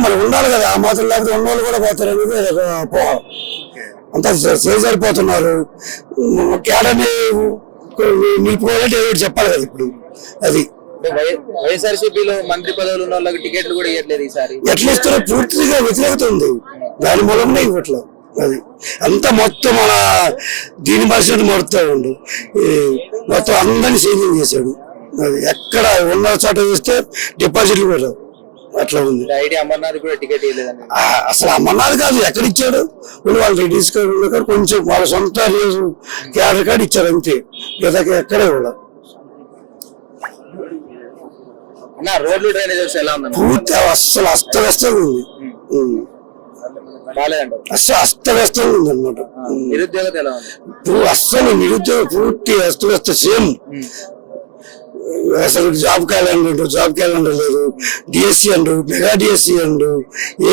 మరి ఉండాలి కదా. ఆ మాత్రం లేకపోతే ఉన్న వాళ్ళు కూడా పోతారు. అపోహ. అంత చేజారిపోతున్నారు. కేడని నిలుపుకోవాలంటే ఏదో చెప్పాలి కదా ఇప్పుడు. అది. వైఎస్ఆర్సీపీలో మంత్రి పదవులు ఉన్న వాళ్ళకి టికెట్లు కూడా ఇవ్వట్లేదు ఈసారి. ఎట్లా ఇస్తారో పూర్తిగా వ్యతిరేకత ఉంది దాని మూలంలో ఇవ్వట్లేదు అది. అంతా మొత్తం మన దీని భాషను ఈ మొత్తం అందరినీ సేవింగ్ చేశాడు. అది. ఎక్కడ ఉన్న చోట చూస్తే డిపాజిట్లు రావు. అట్లా ఉంది. అమర్నాథ్ కూడా టికెట్ అసలు అమ్మన్నారు కాదు ఎక్కడ ఇచ్చాడు వాళ్ళు రెడ్డిస్ కాడ కొంచెం వాళ్ళ సొంత క్యాడర్ కార్డు ఇచ్చారు అంతే. లేదా ఎక్కడే కూడా. అన్న రోడ్లు డ్రైనేజ్ ఎలా పూర్తి అస్సలు అస్తవ్యస్తంగా ఉంది. అస్సలు అస్తవ్యస్తంగా ఉంది అనమాట నిరుద్యోగత ఎలా ఉంది? ఇప్పుడు అస్సలు నిరుద్యోగ పూర్తి అస్తవ్యస్త సేమ్. అసలు జాబ్ క్యాలెండర్ అంటారు జాబ్ క్యాలెండర్ లేదు. డిఎస్సి అంటారు మెగా డిఎస్సి అంటారు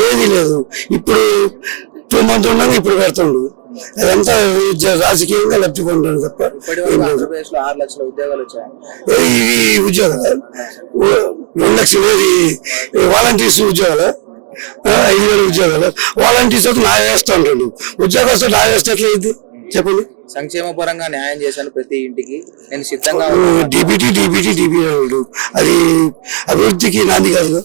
ఏది లేదు. ఇప్పుడు టూ మంత్ ఉండగా ఇప్పుడు పెడుతుండు. అదంతా రాజకీయంగా లబ్ధి పొందాడు తప్ప ఇవి ఉద్యోగాలు రెండు లక్షలు ఏది? వాలంటీర్స్ ఉద్యోగాలు. ఐదు వేల ఉద్యోగాలు. వాలంటీర్స్ నా వేస్తా ఉంటాడు ఉద్యోగస్తులు నా వేస్తే ఎట్లా అయింది? చెప్పండి. సంక్షేమ పరంగా న్యాయం చేశాను ప్రతి ఇంటికి. నేను సిద్ధంగా ఉన్నాను. డిబిటీ డిబిటీ డిబిటీ అది అభివృద్ధికి నాంది కాదు.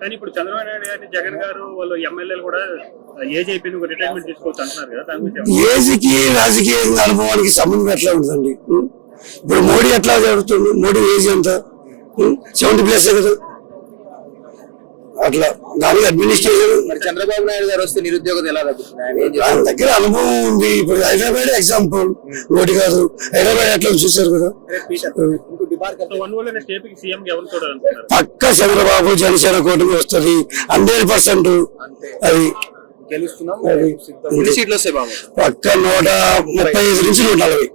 కానీ ఇప్పుడు చంద్రబాబు నాయుడు గారిని జగన్ గారు వాళ్ళు ఎమ్మెల్యేలు కూడా ఏజ్ అయిపోయింది రిటైర్మెంట్ తీసుకోవచ్చు అంటున్నారు కదా దాని గురించి ఏమన్నా? ఏజ్కి రాజకీయ అనుభవానికి సంబంధం ఎట్లా ఉంటుందండి? ఇప్పుడు మోడీ ఎట్లా జరుగుతుంది? మోడీ ఏజ్ ఎంత? సెవెంటీ ప్లస్ కదా? అట్లా దానికి అడ్మినిస్ట్రేషన్ మరి చంద్రబాబు నాయుడు గారు వస్తే నిరుద్యోగత ఎలా తగ్గుతుంది? ఆయన దగ్గర అనుభవం ఉంది. ఇప్పుడు హైదరాబాద్ ఎగ్జాంపుల్ మోడీ గారు హైదరాబాద్ ఎట్లా చూశారు కదా. చూడాలనుకున్నారు పక్క చంద్రబాబు జనసేన కూటమి వస్తుంది. Hundred percent. అది. బాబు? పక్క నూట ముప్పై ఐదు నుంచి నూట నలభై.